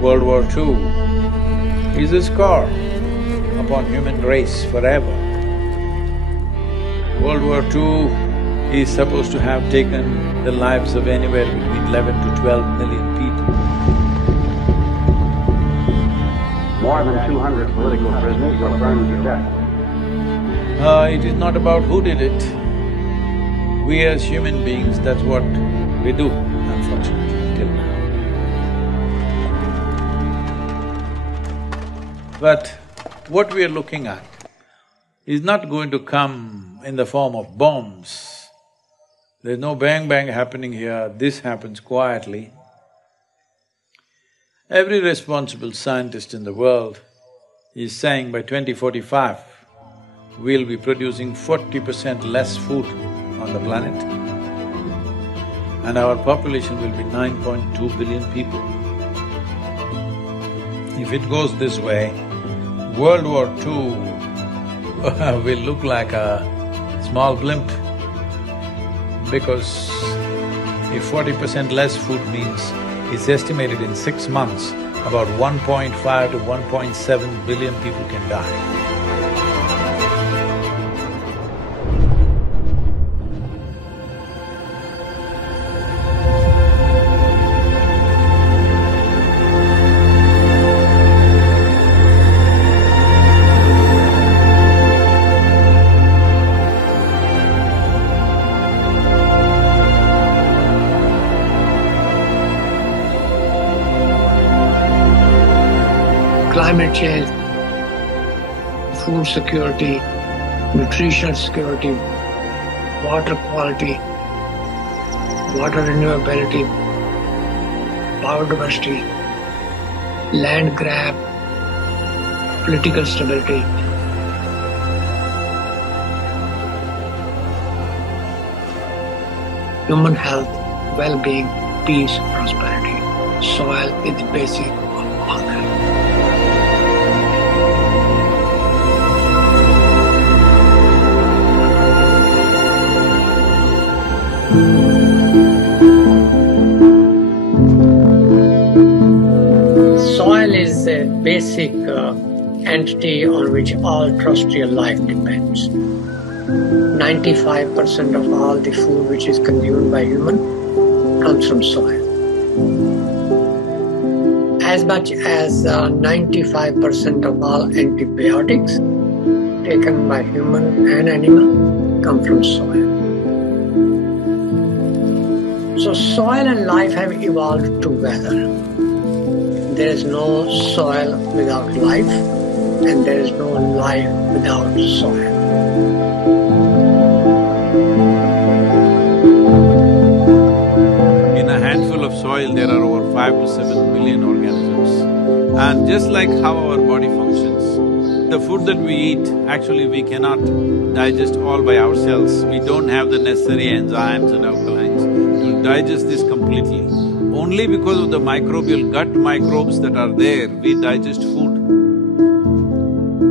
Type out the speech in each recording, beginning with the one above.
World War II is a scar upon human race forever. World War II is supposed to have taken the lives of anywhere between 11 to 12 million people. More than 200 political prisoners were burned to death. It is not about who did it. We as human beings, that's what we do, unfortunately, till now. But what we are looking at is not going to come in the form of bombs. There's no bang-bang happening here, this happens quietly. Every responsible scientist in the world is saying by 2045, we'll be producing 40% less food on the planet and our population will be 9.2 billion people. If it goes this way, World War II will look like a small blimp because if 40% less food means it's estimated in 6 months about 1.5 to 1.7 billion people can die. Climate change, food security, nutritional security, water quality, water renewability, biodiversity, land grab, political stability. Human health, well-being, peace, prosperity. Soil is the basic of all that. Soil is a basic entity on which all terrestrial life depends. 95% of all the food which is consumed by human comes from soil. As much as 95% of all antibiotics taken by human and animal come from soil. So soil and life have evolved together. There is no soil without life, and there is no life without soil. In a handful of soil, there are over 5 to 7 billion organisms. And just like how our body functions, the food that we eat, actually we cannot digest all by ourselves. We don't have the necessary enzymes and alkalines to digest this completely. Only because of the microbial gut microbes that are there, we digest food.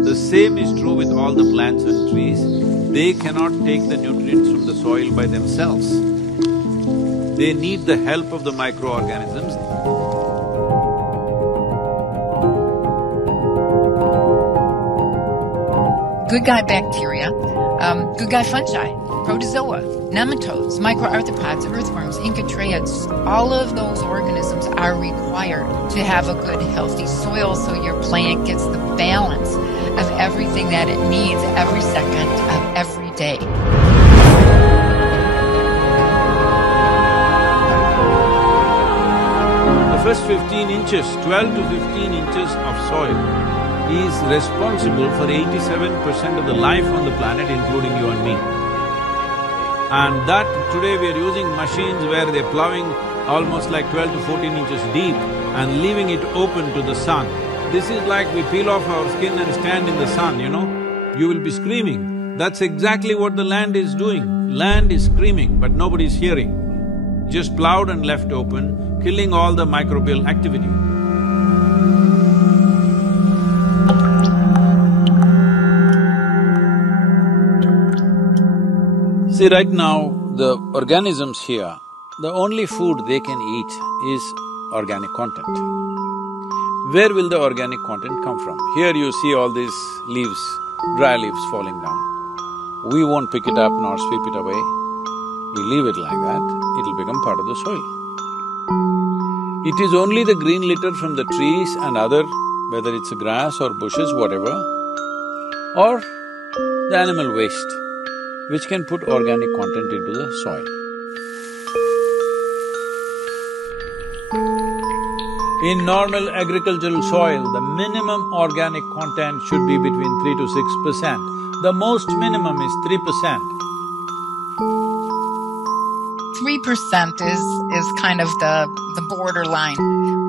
The same is true with all the plants and trees. They cannot take the nutrients from the soil by themselves. They need the help of the microorganisms. Good guy bacteria, good guy fungi, protozoa, nematodes, microarthropods, earthworms, incatriads. All of those organisms are required to have a good, healthy soil so your plant gets the balance of everything that it needs every second of every day. The first 15 inches, 12 to 15 inches of soil is responsible for 87% of the life on the planet, including you and me. And that today we are using machines where they're plowing almost like 12 to 14 inches deep and leaving it open to the sun. This is like we peel off our skin and stand in the sun, you know? You will be screaming. That's exactly what the land is doing. Land is screaming, but nobody is hearing. Just plowed and left open, killing all the microbial activity. See, right now, the organisms here, the only food they can eat is organic content. where will the organic content come from? Here you see all these leaves, dry leaves falling down. We won't pick it up nor sweep it away. We leave it like that, it'll become part of the soil. It is only the green litter from the trees and other, whether it's grass or bushes, whatever, or the animal waste, which can put organic content into the soil. In normal agricultural soil, the minimum organic content should be between 3 to 6%. The most minimum is 3%. 3% is kind of the borderline,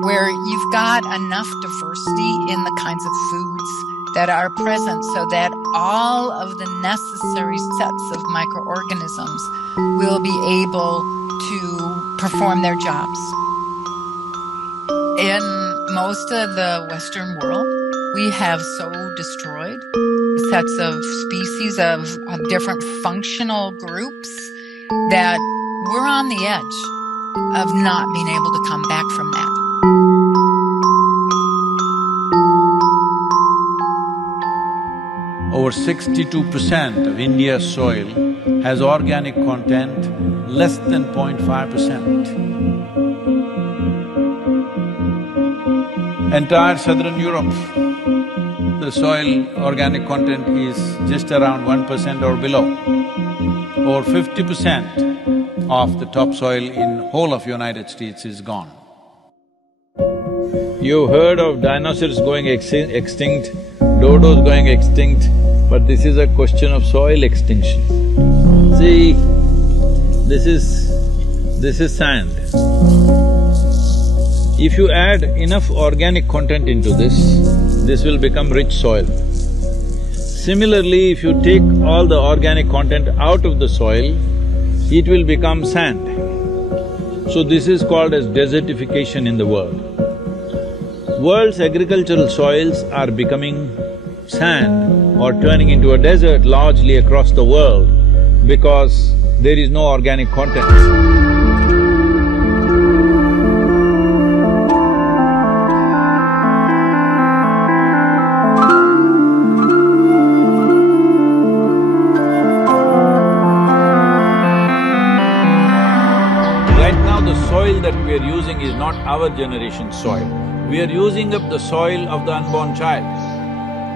where you've got enough diversity in the kinds of foods that are present so that all of the necessary sets of microorganisms will be able to perform their jobs. In most of the Western world, we have so destroyed sets of species of different functional groups that we're on the edge of not being able to come back from that. Over 62% of India's soil has organic content less than 0.5%. Entire southern Europe, the soil organic content is just around 1% or below. Over 50% of the topsoil in whole of United States is gone. You've heard of dinosaurs going extinct, dodos going extinct, but this is a question of soil extinction. See, this is sand. If you add enough organic content into this will become rich soil. Similarly, if you take all the organic content out of the soil, it will become sand. So this is called as desertification in the world. World's agricultural soils are becoming sand or turning into a desert largely across the world because there is no organic content. That we are using is not our generation's soil. We are using up the soil of the unborn child.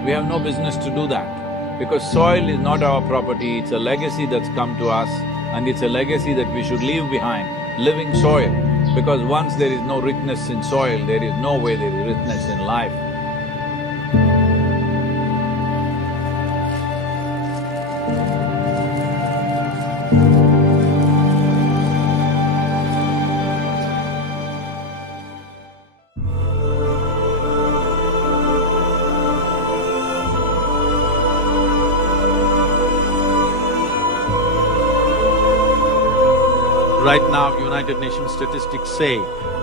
We have no business to do that, because soil is not our property, it's a legacy that's come to us, and it's a legacy that we should leave behind, living soil. Because once there is no richness in soil, there is no way there is richness in life. Right now, United Nations statistics say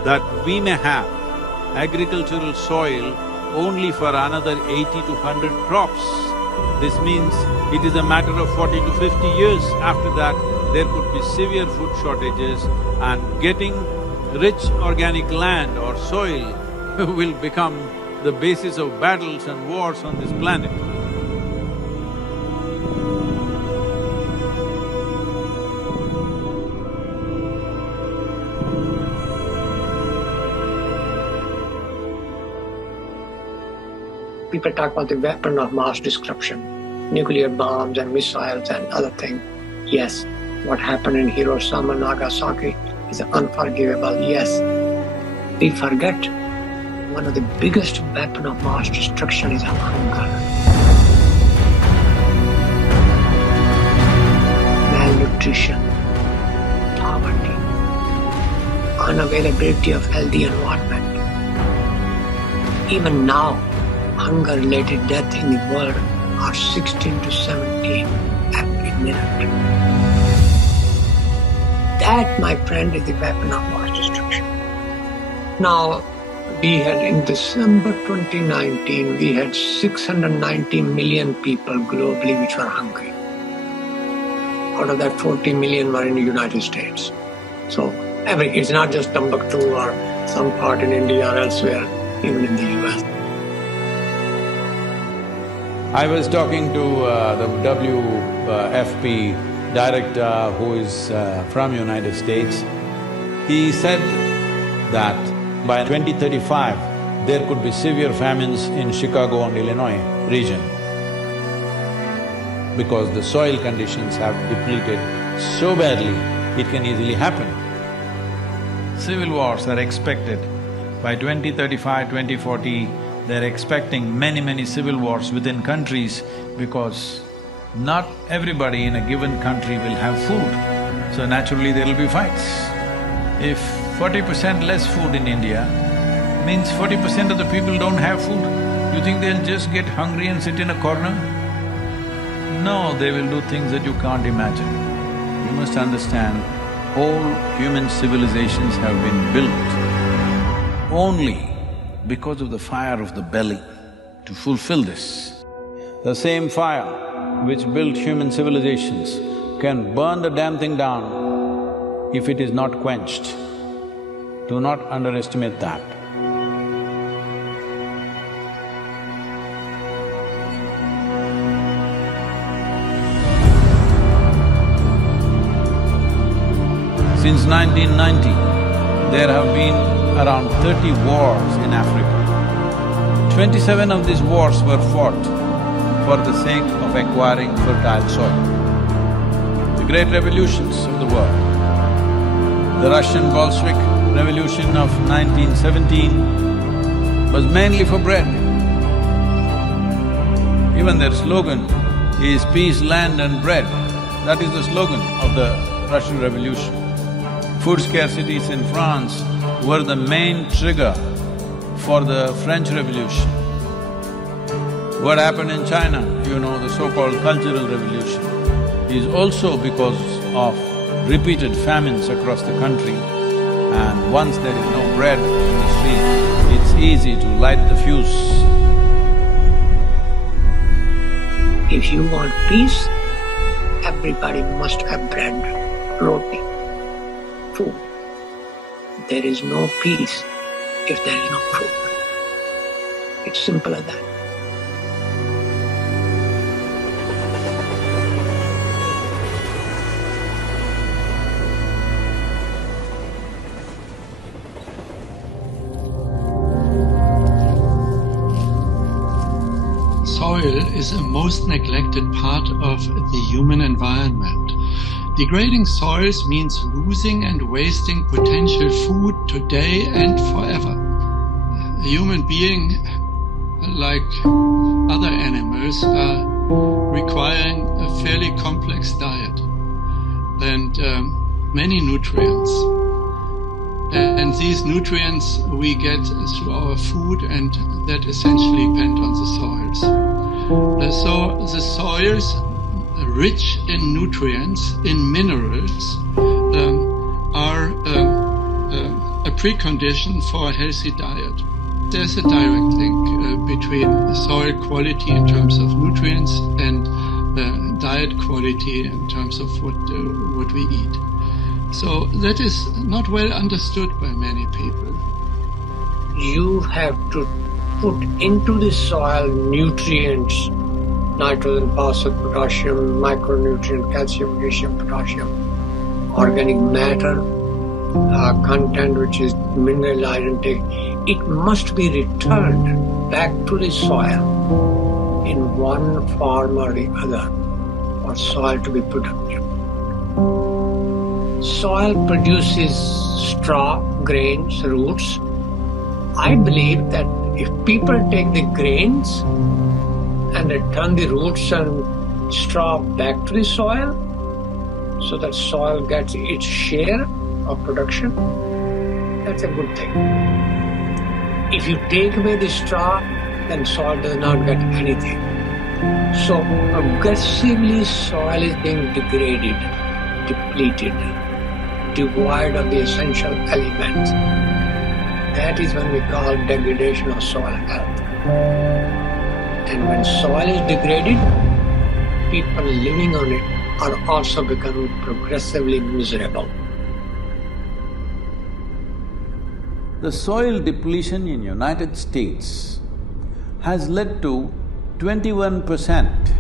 that we may have agricultural soil only for another 80 to 100 crops. This means it is a matter of 40 to 50 years. After that, there could be severe food shortages, and getting rich organic land or soil will become the basis of battles and wars on this planet. People talk about the weapon of mass destruction, nuclear bombs and missiles and other things. Yes, what happened in Hiroshima and Nagasaki is unforgivable, yes. We forget one of the biggest weapons of mass destruction is hunger. Malnutrition, poverty, unavailability of healthy environment. Even now, hunger-related deaths in the world are 16 to 17 every minute. That, my friend, is the weapon of mass destruction. Now, we had in December 2019, we had 690 million people globally which were hungry. Out of that, 40 million were in the United States. So, it's not just Timbuktu or some part in India or elsewhere. even in the US. I was talking to the WFP director who is from United States. He said that by 2035, there could be severe famines in Chicago and Illinois region because the soil conditions have depleted so badly, it can easily happen. Civil wars are expected. By 2035, 2040, they're expecting many civil wars within countries because not everybody in a given country will have food, so naturally there'll be fights. If 40% less food in India means 40% of the people don't have food, you think they'll just get hungry and sit in a corner? No, they will do things that you can't imagine. You must understand, all human civilizations have been built only because of the fire of the belly to fulfill this. The same fire which built human civilizations can burn the damn thing down if it is not quenched. Do not underestimate that. Since 1990, there have been around 30 wars in Africa. 27 of these wars were fought for the sake of acquiring fertile soil. The great revolutions of the world. The Russian Bolshevik Revolution of 1917 was mainly for bread. Even their slogan is peace, land and bread. That is the slogan of the Russian Revolution. Food scarcities in France were the main trigger for the French Revolution. What happened in China, you know, the so-called Cultural Revolution, is also because of repeated famines across the country. And once there is no bread in the street, it's easy to light the fuse. If you want peace, everybody must have bread, roti, food. There is no peace if there is no food. It's simple as that. Soil is a most neglected part of the human environment. Degrading soils means losing and wasting potential food today and forever. A human being, like other animals, are requiring a fairly complex diet and many nutrients. And these nutrients we get through our food, and that essentially depend on the soils. So the soils, rich in nutrients, in minerals, are a precondition for a healthy diet. There's a direct link between soil quality in terms of nutrients and diet quality in terms of what we eat. So that is not well understood by many people. You have to put into the soil nutrients, nitrogen, phosphorus, potassium, micronutrient, calcium, magnesium, potassium, organic matter, content which is mineralized intake. It must be returned back to the soil in one form or the other for soil to be productive. Soil produces straw, grains, roots. I believe that if people take the grains and return the roots and straw back to the soil, so that soil gets its share of production, that's a good thing. If you take away the straw, then soil does not get anything. So progressively soil is being degraded, depleted, devoid of the essential elements. That is when we call degradation of soil health. And when soil is degraded, people living on it are also becoming progressively miserable. The soil depletion in United States has led to 21%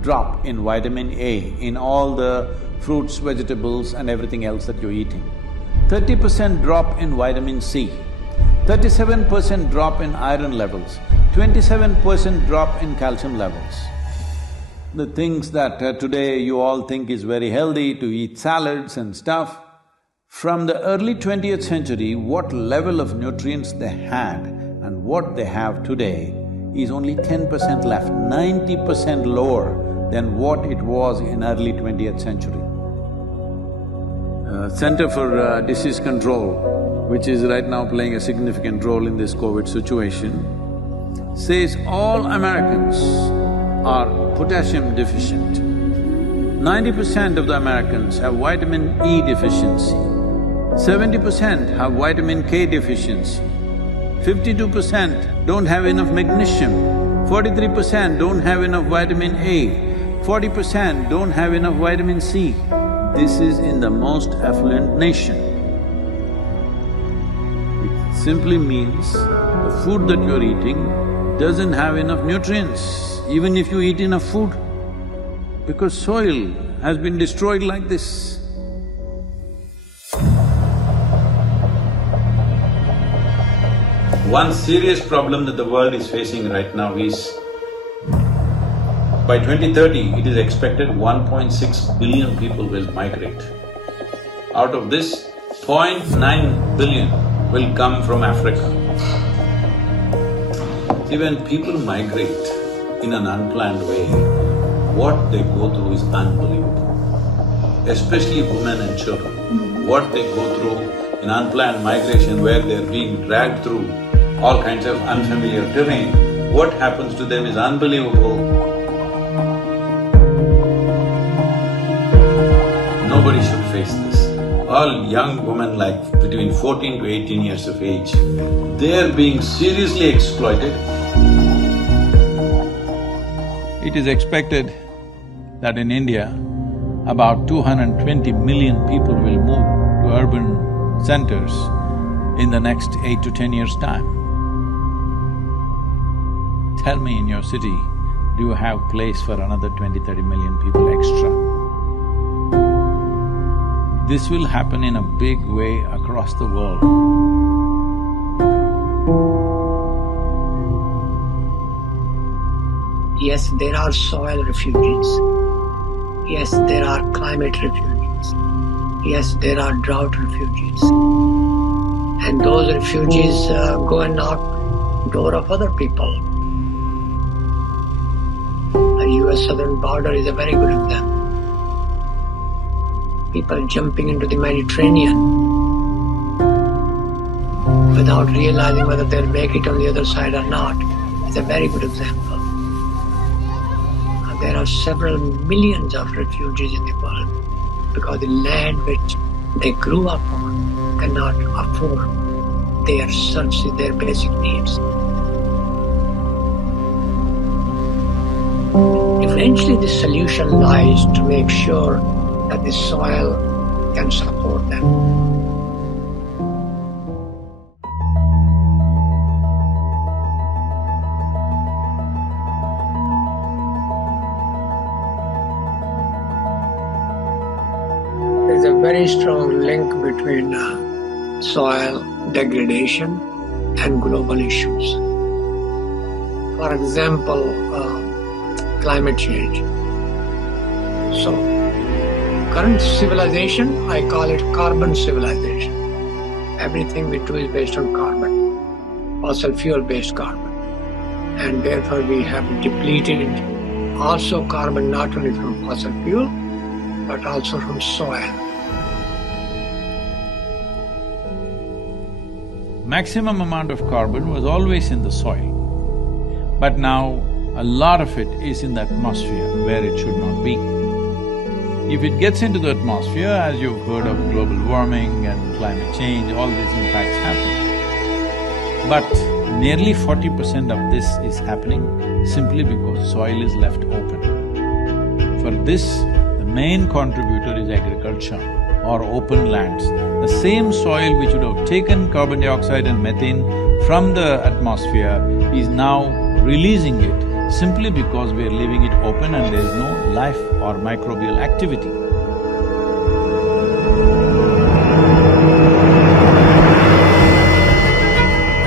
drop in vitamin A in all the fruits, vegetables and everything else that you're eating. 30% drop in vitamin C, 37% drop in iron levels, 27% drop in calcium levels. The things that today you all think is very healthy to eat salads and stuff, from the early 20th century, what level of nutrients they had and what they have today is only 10% left, 90% lower than what it was in early 20th century. Center for Disease Control, which is right now playing a significant role in this COVID situation, says all Americans are potassium deficient. 90% of the Americans have vitamin E deficiency, 70% have vitamin K deficiency, 52% don't have enough magnesium, 43% don't have enough vitamin A, 40% don't have enough vitamin C. This is in the most affluent nation. It simply means the food that you're eating doesn't have enough nutrients, even if you eat enough food, because soil has been destroyed like this. One serious problem that the world is facing right now is, by 2030, it is expected 1.6 billion people will migrate. Out of this, 0.9 billion will come from Africa. See, when people migrate in an unplanned way, what they go through is unbelievable, especially women and children. What they go through in unplanned migration where they're being dragged through all kinds of unfamiliar terrain, what happens to them is unbelievable. Nobody should face this. All young women like between 14 to 18 years of age, they're being seriously exploited. It is expected that in India, about 220 million people will move to urban centers in the next 8 to 10 years' time. Tell me, in your city, do you have place for another 20-30 million people extra? This will happen in a big way across the world. Yes, there are soil refugees. Yes, there are climate refugees. Yes, there are drought refugees. And those refugees go and knock door of other people. The US southern border is a very good example. People jumping into the Mediterranean without realizing whether they'll make it on the other side or not is a very good example. There are several millions of refugees in the world because the land which they grew up on cannot afford their services, their basic needs. Eventually the solution lies to make sure that the soil can support them. There is a very strong link between soil degradation and global issues. For example, climate change. So, current civilization, I call it carbon civilization. Everything we do is based on carbon, fossil fuel based carbon. And therefore we have depleted also carbon not only from fossil fuel, but also from soil. Maximum amount of carbon was always in the soil, but now a lot of it is in the atmosphere where it should not be. If it gets into the atmosphere, as you've heard of global warming and climate change, all these impacts happen. But nearly 40% of this is happening simply because soil is left open. For this, the main contributor is agriculture. or open lands. The same soil which would have taken carbon dioxide and methane from the atmosphere is now releasing it simply because we are leaving it open and there is no life or microbial activity.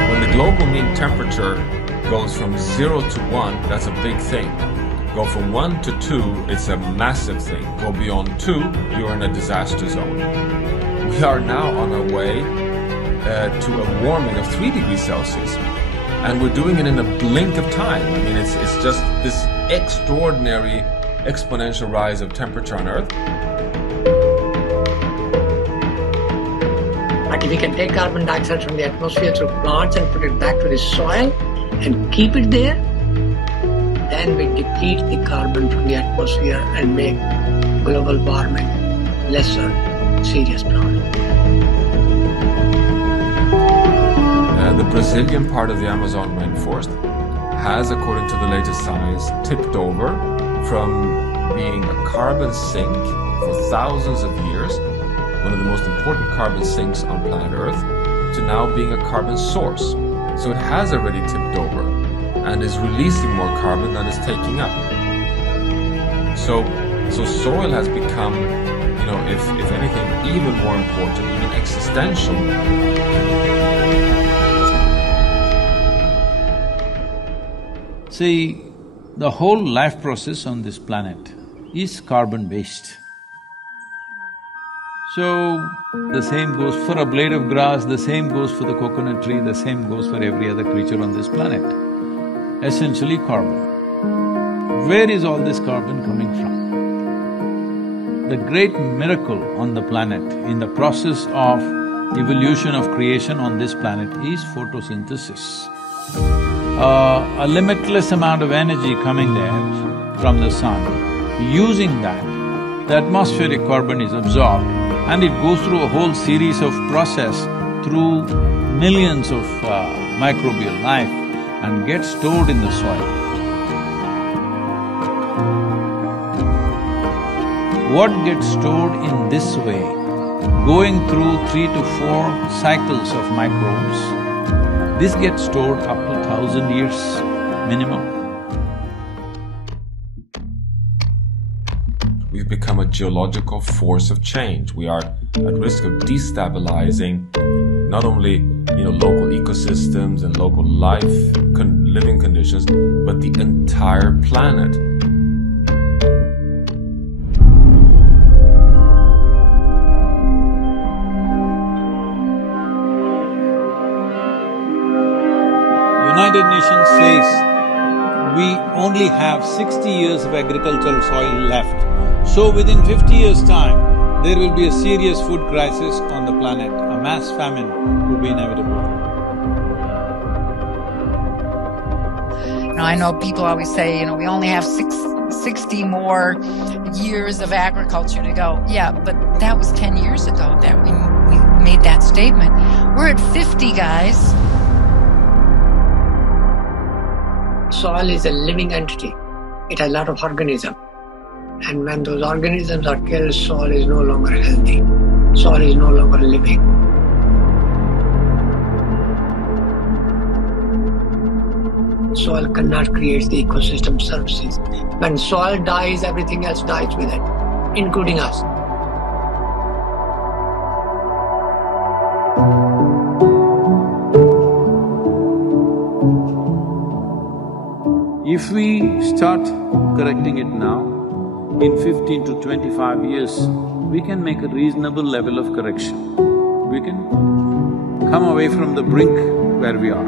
When the global mean temperature goes from 0 to 1, that's a big thing. Go from 1 to 2, it's a massive thing. Go beyond 2, you're in a disaster zone. We are now on our way to a warming of 3 degrees Celsius. And we're doing it in a blink of time. I mean, it's just this extraordinary exponential rise of temperature on Earth. But if we can take carbon dioxide from the atmosphere through plants and put it back to the soil and keep it there, then we deplete the carbon from the atmosphere and make global warming lesser serious problem. The Brazilian part of the Amazon rainforest has, according to the latest science, tipped over from being a carbon sink for thousands of years, one of the most important carbon sinks on planet Earth, to now being a carbon source. So it has already tipped over and is releasing more carbon than it's taking up. So soil has become, you know, if anything, even more important, even existential. See, the whole life process on this planet is carbon-based. So, the same goes for a blade of grass, the same goes for the coconut tree, the same goes for every other creature on this planet. Essentially carbon. Where is all this carbon coming from? The great miracle on the planet, in the process of evolution of creation on this planet, is photosynthesis. A limitless amount of energy coming there from the sun. Using that, the atmospheric carbon is absorbed and it goes through a whole series of process through millions of microbial life and gets stored in the soil. What gets stored in this way, going through 3 to 4 cycles of microbes, this gets stored up to 1,000 years minimum. We've become a geological force of change. We are at risk of destabilizing not only, you know, local ecosystems and local living conditions, but the entire planet. United Nations says we only have 60 years of agricultural soil left. So within 50 years' time, there will be a serious food crisis on the planet, a mass famine will be inevitable. Now, I know people always say, we only have 60 more years of agriculture to go. Yeah, but that was 10 years ago that we made that statement. We're at 50, guys. Soil is a living entity. It has a lot of organisms. And when those organisms are killed, soil is no longer healthy. Soil is no longer living. Soil cannot create the ecosystem services. When soil dies, everything else dies with it, including us. If we start correcting it now, in 15 to 25 years, we can make a reasonable level of correction. We can come away from the brink where we are.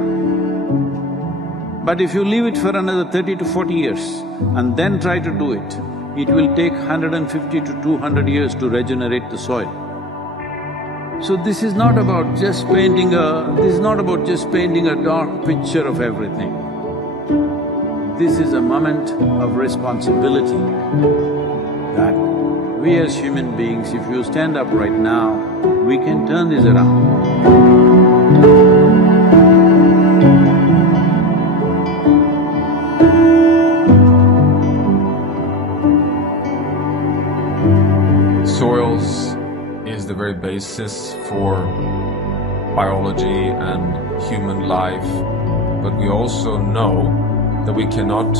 But if you leave it for another 30 to 40 years and then try to do it, it will take 150 to 200 years to regenerate the soil. So this is not about just painting a dark picture of everything. This is a moment of responsibility that we as human beings, if you stand up right now, we can turn this around. Soils is oasis for biology and human life, but we also know that we cannot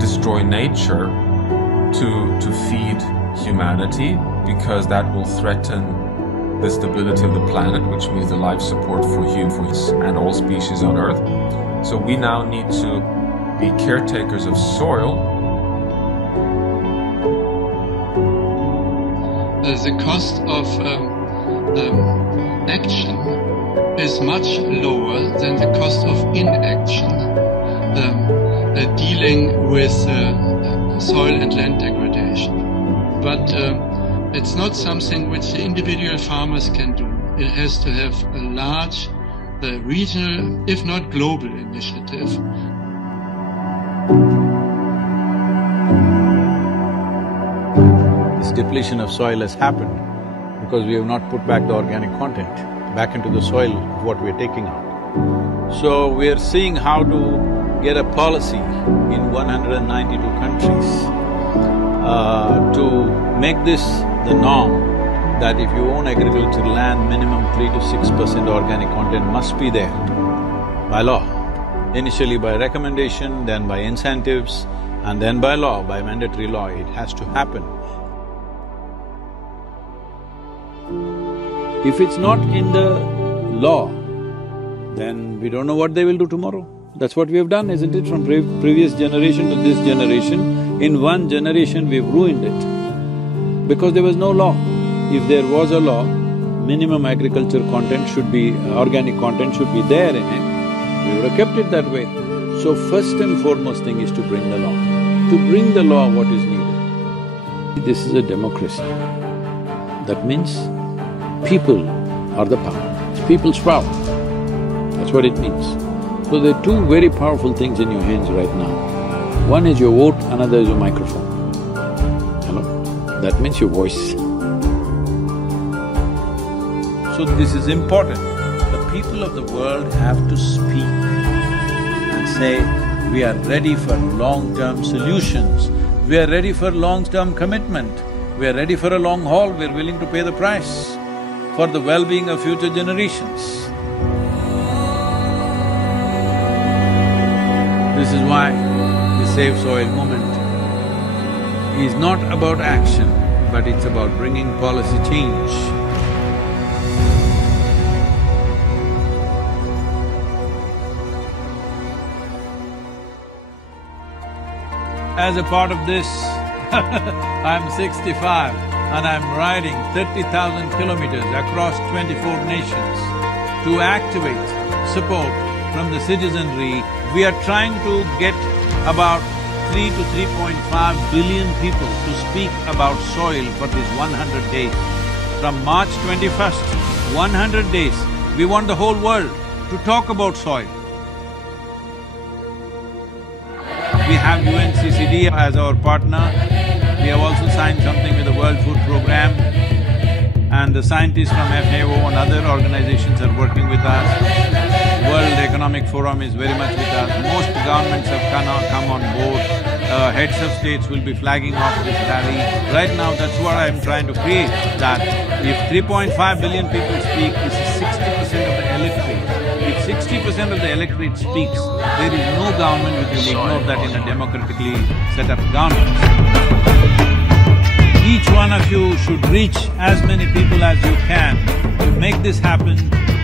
destroy nature to feed humanity, because that will threaten the stability of the planet, which means the life support for humans and all species on Earth. So we now need to be caretakers of soil. The cost of action is much lower than the cost of inaction, dealing with soil and land degradation. But it's not something which the individual farmers can do. It has to have a large regional, if not global, initiative. This depletion of soil has happened because we have not put back the organic content back into the soil of what we are taking out. So we are seeing how to get a policy in 192 countries to make this the norm, that if you own agricultural land, minimum 3 to 6% organic content must be there by law. Initially by recommendation, then by incentives, and then by law, by mandatory law, it has to happen. If it's not in the law, then we don't know what they will do tomorrow. That's what we have done, isn't it? From previous generation to this generation, in one generation we've ruined it. Because there was no law. If there was a law, minimum agriculture content should be… organic content should be there in it, we would have kept it that way. So first and foremost thing is to bring the law. To bring the law, what is needed? This is a democracy. That means people are the power, it's people's power. That's what it means. So there are two very powerful things in your hands right now. One is your vote, another is your microphone. That means your voice. So this is important. The people of the world have to speak and say, we are ready for long-term solutions, we are ready for long-term commitment, we are ready for a long haul, we are willing to pay the price for the well-being of future generations. This is why the Save Soil movement is not about action, but it's about bringing policy change. As a part of this, I'm 65 and I'm riding 30,000 kilometers across 24 nations to activate support from the citizenry. We are trying to get about 3 to 3.5 billion people to speak about soil for these 100 days. From March 21st, 100 days, we want the whole world to talk about soil. We have UNCCD as our partner. We have also signed something with the World Food Program, and the scientists from FAO and other organizations are working with us. World Economic Forum is very much with us. Most governments have come on board. Heads of states will be flagging off this rally. Right now, that's what I'm trying to create, that if 3.5 billion people speak, this is 60% of the electorate. If 60% of the electorate speaks, there is no government which will ignore that in a democratically set up government. Each one of you should reach as many people as you can to make this happen.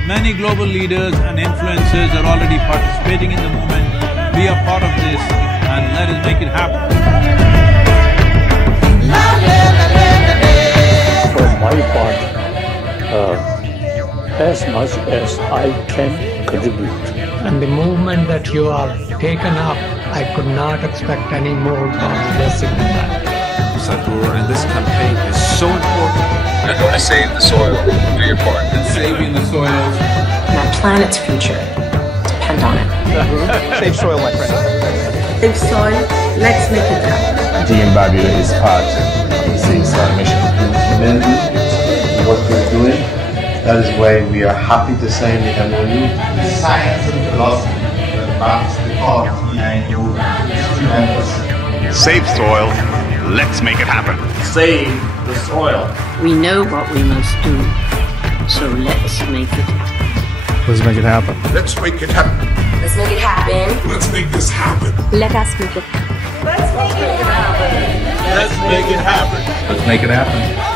Many global leaders and influencers are already participating in the movement. Be a part of this and let us make it happen. For my part, as much as I can contribute. And the movement that you are taken up, I could not expect any more God's blessing than that. Sadhguru, and this campaign is so important. You're going to save the soil. Do your part. Saving the soils. Our planet's future depend on it. Save soil, my friend. Save soil, let's make it happen. Team Babula is part of the Save Soil mission. Humanity, what we're doing, that is why we are happy to sign the MOU. The science and philosophy that backs the cause behind you is tremendous. Save soil, let's make it happen. Save the soil. We know what we must do. So let's make it. Let's make it happen. Let's make it happen. Let's make it happen. Let's make this happen. Let us make it. Let's make it happen. Let's make it happen. Let's make it happen.